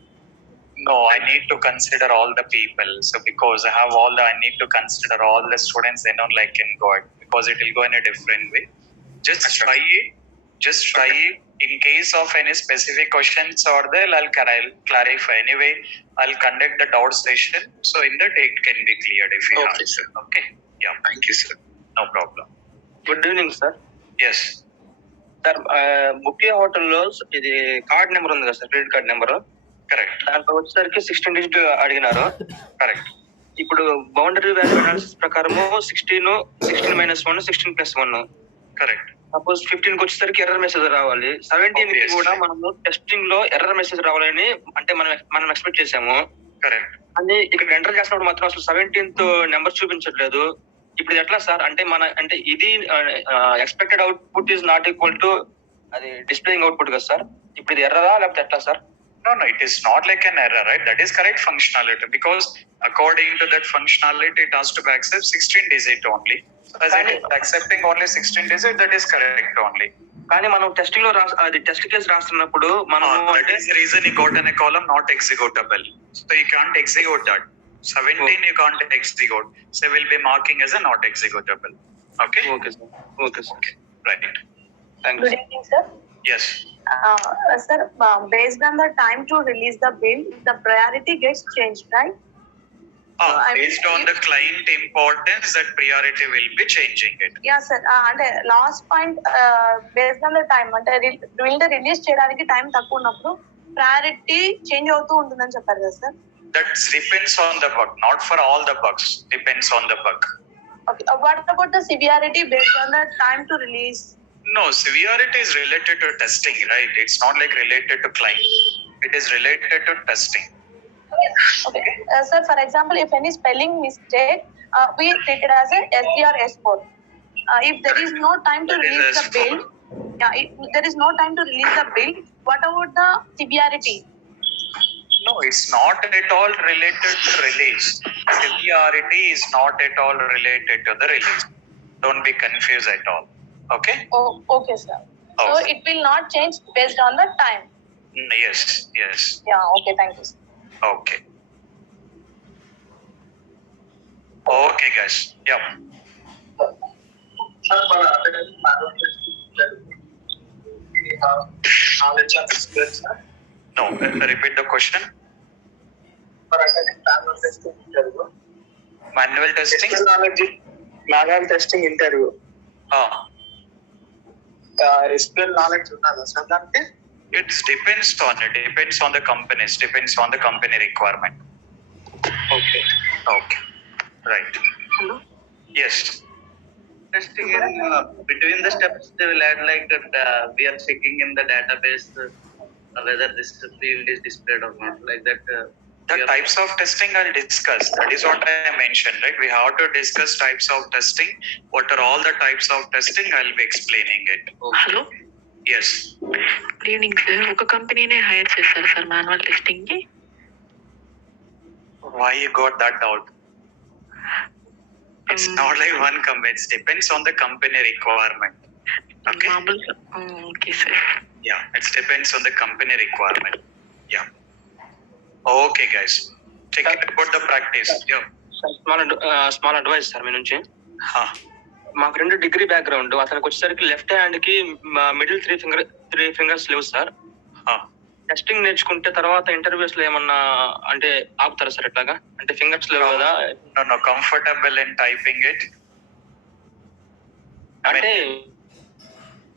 No, I need to consider all the people. So because I have I need to consider all the students, then only I can go it, because it will go in a different way. Just try it. Just try it. In case of any specific questions or there, I'll clarify. Anyway, I'll conduct the doubt session. So in that it can be cleared if you Okay, have. sir. Okay. Yeah. Thank you, sir. No problem. Good evening sir. Yes. Sir ముఖ్య హోటల్లో ఇది card number ఉంది కదా sir, credit card number. Correct. దాంట్లో వచ్చేసరికి 16 digit అడిగినారు. Correct. ఇప్పుడు boundary value analysis ప్రకారము 16 -1 16+1. కరెక్ట్. సపోజ్ 15 కి వచ్చేసరికి ఎర్రర్ మెసేజ్ రావాలి. 17 కి కూడా మనము టెస్టింగ్ లో ఎర్రర్ మెసేజ్ రావాలని అంటే మనం ఎక్స్పెక్ట్ చేసాము. కరెక్ట్. అని ఇక్కడ ఎంటర్ చేసినప్పుడు మాత్రం అసలు 17th నెంబర్ చూపించట్లేదు. ఇప్పుడు ఎట్లా సార్? అంటే ఇది expected output is not equal to అది డిస్ప్లేయింగ్ అవుట్పుట్ కదా సార్. ఇప్పుడు ఇది ఎర్రరా లేకపోతే ఎట్లా sir? No, it is not like an error, right? That is correct functionality, because according to that functionality, it has to accept 16 digit only. As it is accepting only 16 digit, that is correct only. కానీ మనం testing లో అది test case రాస్తున్నప్పుడు మనం that is the reason you got in a column not executable. So you can't execute that. 17 you can't execute. So we'll be marking as a not executable. Okay? Okay, sir. Okay, sir. Right. Thank Good you. evening, sir. Yes. Sir, based on the time to release the bill, the priority gets changed, right? Based on the client importance, that priority will be changing it. Yeah, sir. And last point, based on the time, అంటే bill release చేయడానికి time తక్కువ ఉన్నప్పుడు priority change అవుతూ ఉంటుందని చెప్పారు కదా sir. That depends on the bug, not for all the bugs. Depends on the bug. Okay. What about the severity based on the time to release? No, severity is related to testing, right? It's not like related to client. It is related to testing. Okay. Sir, for example, if any spelling mistake, we treat it as a SD or S4. If there is no time to release the bill, if there is no time to release the bill, what about the severity? No, it's not at all related to release. Severity is not at all related to the release. Don't be confused at all. Okay? Oh, okay, sir. So it will not change based on the time. Yes. Yeah, okay, thank you, sir. Okay. Okay, guys. Yeah. No, repeat the question. for attending manual testing interview. Manual testing? Technology, manual testing interview. SQL knowledge ఉన్నదా sir దానికి? It depends on the companies, depends on the company requirement. Okay. Right. Hello? Yes. Testing in between the steps they will add like that we are checking in the database whether this field is displayed or not, like that. The types of testing I'll discuss. That is what I mentioned, right? We have to discuss types of testing. What are all the types of testing? I'll be explaining it. Hello, Yes. Good evening sir. ఒక కంపెనీనే hire చేస్తారు sir manual testing కి. Why you got that doubt? It's not like one company. It depends on the company requirement. Okay. Okay sir. Yeah, it depends on the company requirement. Yeah. Okay, guys. Check it about the practice. Yeah. Small advice sir మీ నుంచి. Huh. మా friend degree background, అతనికి వచ్చేసరికి left hand కి middle three fingers లేవు sir. Testing నేర్చుకుంటే తర్వాత interviews లో ఏమన్నా అంటే ఆపుతారా సార్ ఎట్లాగా? అంటే ఫింగర్స్ లేవు కదా. No, comfortable in typing it. అంటే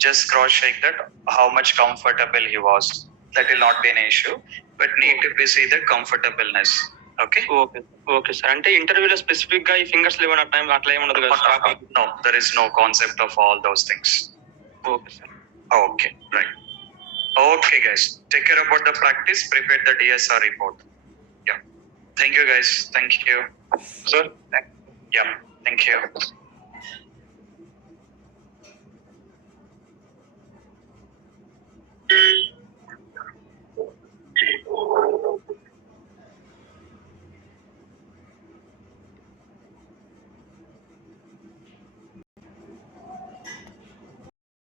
just cross check that how much comfortable he was. That will not be an issue, but need to be see the comfortableness. Okay. Okay sir. అంటే ఇంటర్వ్యూలో specific గా ఈ fingers లేవు అన్న time అట్లా ఏమి ఉండదు కదా? No, there is no concept of all those things. Okay sir. Okay, right. Okay, guys. Take care about the practice. Prepare the DSR report. Yeah. Thank you, guys. Thank you. Sir. Yeah. Thank you.